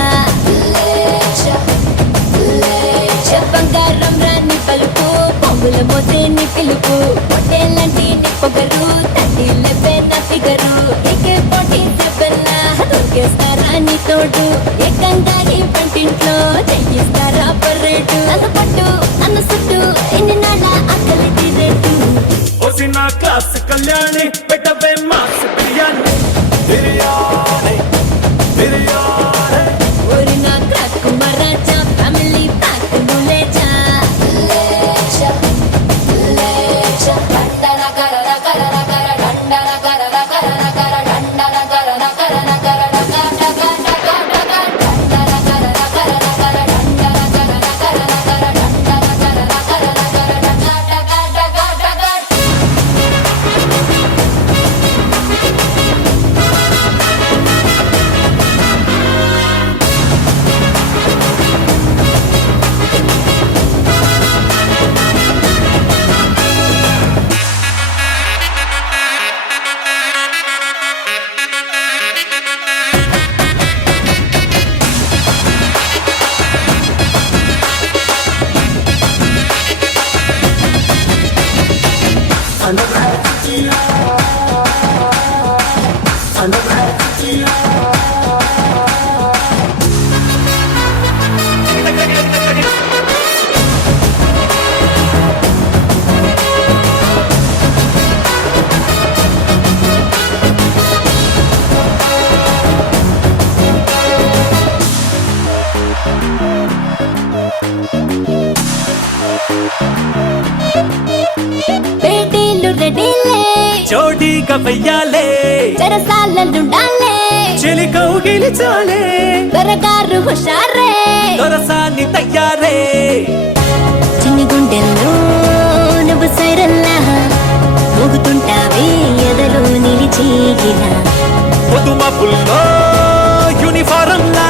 లేచా బంగారం రాని పలుకు పొంగుల మోతే నీ పిలుపు పొట్టేలంటి పొగరు తల్లి లెబ్బే నా ఫిగరు ఏకే పోటీ చెప్పన్నా దొరికేస్తారా నీ తోడు ఏకంగా ఈ పంటింట్లో చెయ్యిస్తారా పర్రెడు నన్ను పట్టు నన్ను సుట్టు ఎన్ని నాళ్ళ అక్కలి తీరెట్టు ఓసిన క్లాస్ కళ్యాణి పెట్టవే మాస్ బిర్యానీ బిర్యానీ బిర్యానీ ఓరి నా క్రాక్ మరాచా ఫ్యామిలీ ప్యాక్ నులేచా లేచా లేచా డండన కరన కరన కర డండన కరన కరన కర డండన కరన కరన కర డక డక డక డక డండన కరన కరన కర డండన కరన కరన కర డండన కరన కరన కర డక డక డక డక పేటీలు రెడీలే జోడీగా వెయ్యాలే చెరసాలలుండాలే చెలి కౌగిలిచాలే దొరగారు హుషారే దొరసాని తయ్యారే చిన్ని గుండెల్లో నువ్వు సైరల్లా మోగుతుంటావే ఎదలో నిలిచి ఇలా పొదుమపుల్లో యూనిఫారంలా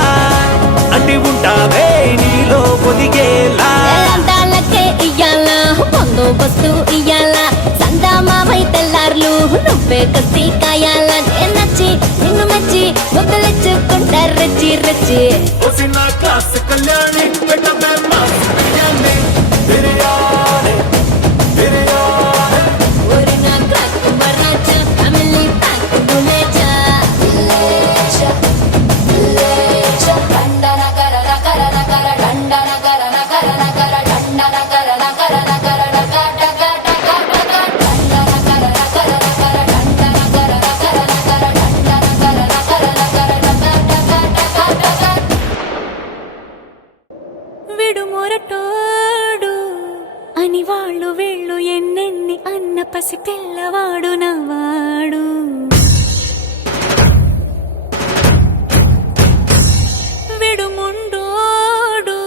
అంటి ఉంటావే నీలో పొదిగేలా అందాలకే ఇయ్యాల బందోబస్తు ఇయ్యాల సందామావై తెల్లార్లు నువ్వే కసి కాయాల నచ్చి నిన్ను మెచ్చి ముద్దలిచ్చుకుంటా రచ్చి రచ్చి ఓసిన క్లాస్ కళ్యాణి పెట్టవే మాస్ బిర్యానీ బిర్యానీ బిర్యానీ ఓరి నా క్రాక్ మరాచా ఫ్యామిలీ ప్యాక్ నులేచా లేచా లేచా డండన కరన కరన కర డండన కరన కరన కర డండన కరన కరన కర డక డక డక డక డండన కరన కరన కర డండన కరన కరన కర డండన కరన కరన కర డక డక డక డక విడు మొరటోడు అని వాళ్ళు వీళ్ళు ఎన్నెన్ని అన్న పసి పిల్లవాడు నవాడు విడు ముండోడు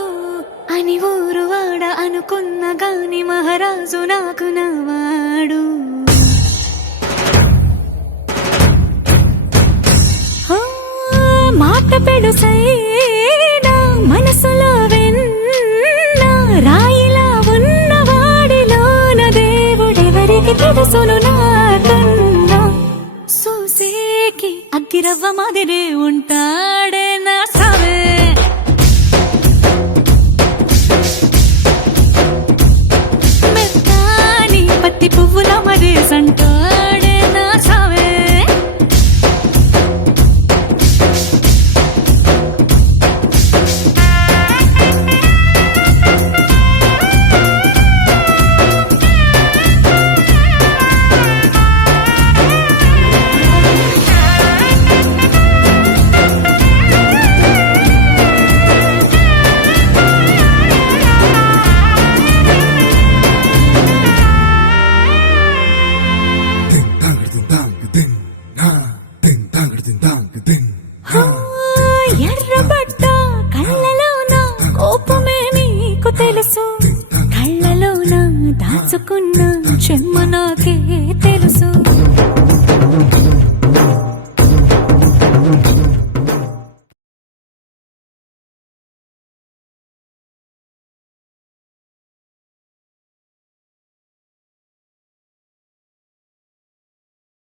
అని ఊరు వాడ అనుకున్న గాని మహారాజు నాకు నవాడు మాట పెడుసైనా మనసులో వెన్న రాయిలా ఉన్నవాడిలోన దేవుడెవరికి తెలుసును నాకన్నా సూసేకి అగ్గిరవ్వ మాదిరే ఉంటాడే నా సావే మెత్తాని పత్తి పువ్వుల మరేసంటాడే నా సావే ఎర్రబడ్డ కళ్ళలోన కోపమే నీకు తెలుసు కళ్ళలోన దాచుకున్న చెమ్మ నాకే తెలుసు